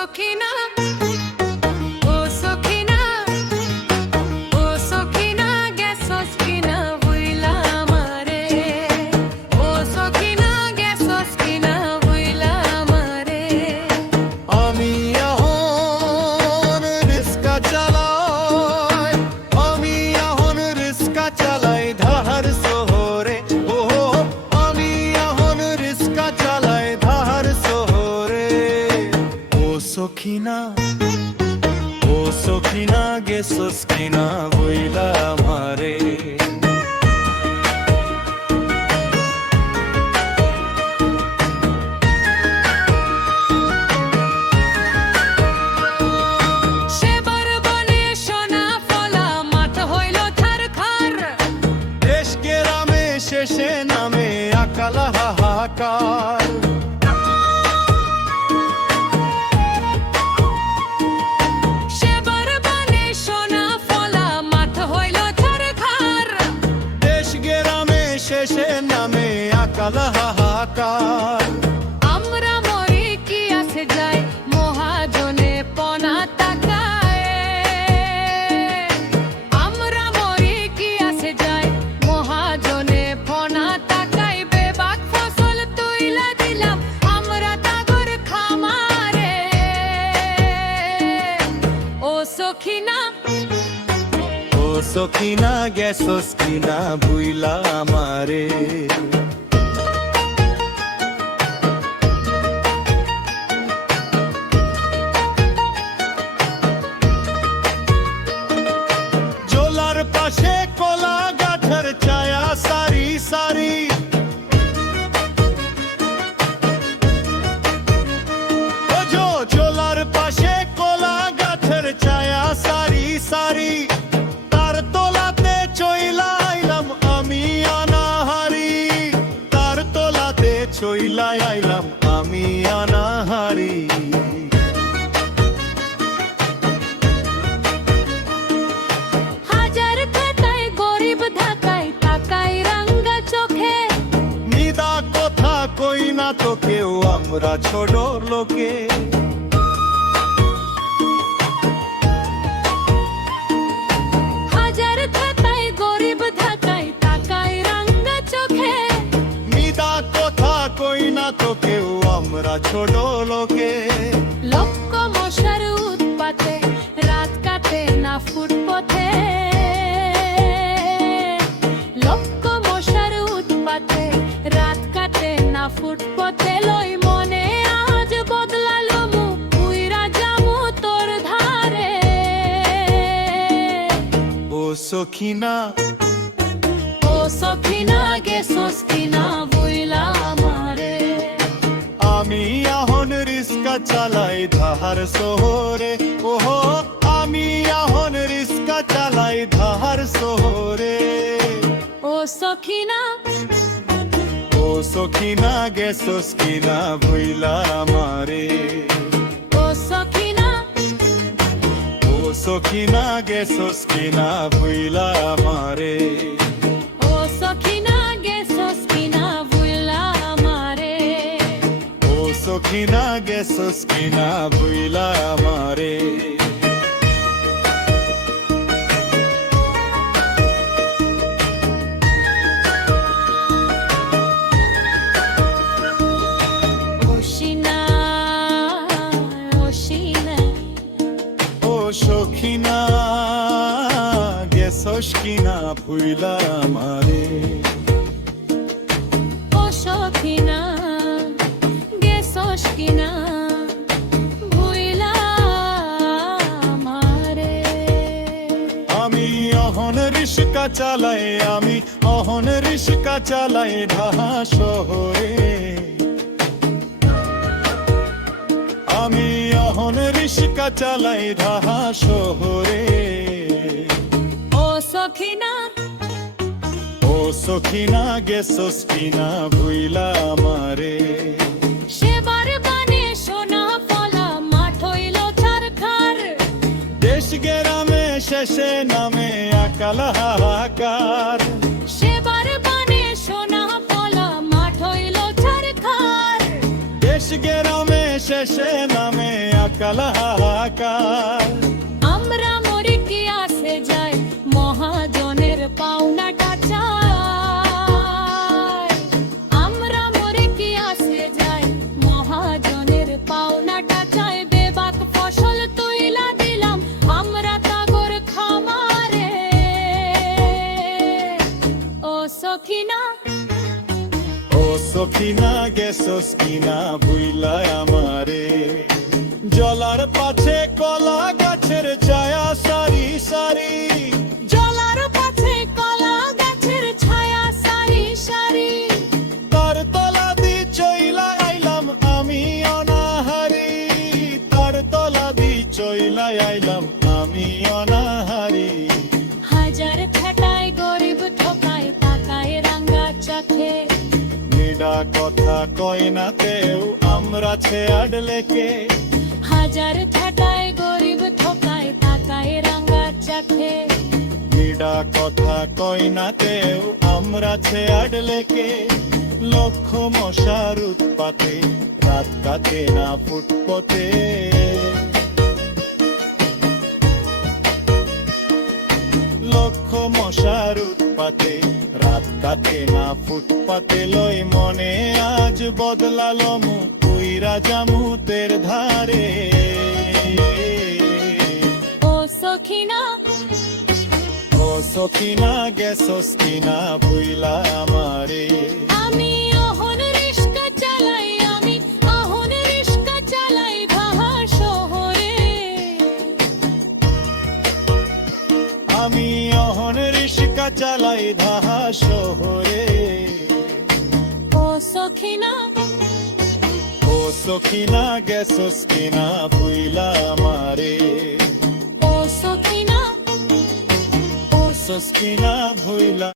সখিনা ও সখিনা ও সখিনা গেছস কিনা বুইলা আমারে ও সখিনা গেছস কিনা বুইলা আমারে আমি এখন রিস্কা চালাই আমি এখন রিস্কা চালাই ধার শহরে ও আমি এখন রিস্কা চালাই ধার শহরে ও সখিনা গেছস কিনা বুইলা আমারে সেবার বনে সোনা ফলা মাঠ হইল থারখার দেশ গ্রামে শেষে নামে আকাল হাহাকার সেবার বনে সোনা ফলা মাঠ হইল থারখার দেশ গ্রামে শেষে নামে আকাল হাহাকার আমরা মরি কি আছে যায় মহাজনে পনা তাকায় আমরা মরি কি আছে যায় মহাজনে পনা তাকায় বেবাক ফসল তুইলা দিলাম আমরা তাগর খামারে ও সখিনা গেছস কিনা বুইলা আমারে জোলার পাশে কলা গাছের ছায়া সারি সারি জোলার পাশে কলা গাছের ছায়া সারি সারি তার তোলাতে চইলা আইলাম আমি অনাহারি তার তোলাতে চইলা আইলাম আমি অনাহারি হাজার খাতায় গরিব ঢাকায় তাকাই রাঙ্গা চোখে নিদা কথা কই না তো কেউ আমরা ছোট লোকে হাজার খাতায় গরিব ঢাকায় তাকাই রাঙ্গা চোখে নিদা কথা কই না তো কেউ আমরা ছোট লোকে লক্ষ মশার উৎপাতে রাত কাটে না ফুটপথে লক্ষ মশার উৎপাতে রাত কাটে না ফুটপথে লই মনে আজ বদলালো মুখ উইরা যামু তোর ধারে ও সখিনা গেছস কিনা বুইলা আমারে আমি এখন রিস্কা চালাই ধার শহরে ওহো আমি এখন রিস্কা চালাই ধার শহরে ও সখিনা গেছস কিনা বুইলা আমারে ও সখিনা গেছস কিনা বুইলা আমারে ও সখিনা গেছস কিনা বুইলা আমারে ও সখিনা গেছস কিনা বুইলা আমারে ওশিনা ওশিনা ও সখিনা গেছস কিনা বুইলা আমারে ও সখিনা গেছস কিনা বুইলা আমারে আমি অহন রিস্কা চালাই আমি অহন রিস্কা চালাই ঢাকা শহরে আমি অহন রিস্কা চালাই ঢাকা শহরে ও সখিনা গেছস কিনা বুইলা আমারে সেবার বানে সোনা ফলা মাঠ হইল ছারখার দেশ গ্রামে শেষে নামে আকাল হাহাকার সেবার বানে সোনা ফলা মাঠ হইল ছারখার দেশ গ্রামে শেষে নামে আকাল কালা হাহাকার। আমরা মরি কি আসে যায় মহাজনের পাওনাটা চাই। আমরা মরি কি আসে যায় মহাজনের পাওনাটা চাই। বেবাক ফসল তুইলা দিলাম আমরা তাগর খামারে। ও সখিনা ও সখিনা গেছস কিনা ভুইলা আমারে, জলার পাছে কলা গাছের ছায়া সারি সারি। জলার পাছে কলা গাছের ছায়া সারি সারি। তার তলা দি চইলা আইলাম আমি অনাহারি, তার তলা দি চইলা আইলাম আমি অনাহারি। হাজার ঠেটায় গরিব ঠকায় তাকায় রাঙ্গা চোখে। নিডা কথা কয় না কেউ আমরা ছেয়াড লেকে। হাজার ঠেটায় গরিব ঠকায় তাকায় রাঙ্গা চোখে। নিডা কথা কয় না কেউ আমরা ছেয়াড লেকে। লক্ষ মশার উৎপাতে রাত কাটে না ফুটপথে। লক্ষ মশার উৎপাতে রাত কাটে না ফুটপাতে। লই মনে আজ বদলালো মুখ কইরা জামুতের ধারে। ও সখিনা ও সখিনা গেছস কিনা ভুইলা আমারে। আমি অহন রিস্কা চালাই, আমি অহন রিস্কা চালাই ঢাকা শহরে। আমি অহন রিস্কা চালাই ঢাকা শহরে। ও সখিনা ও সখিনা গেছস কিনা ভুইলা আমারে। ও সখিনা সখিনা ভুইলা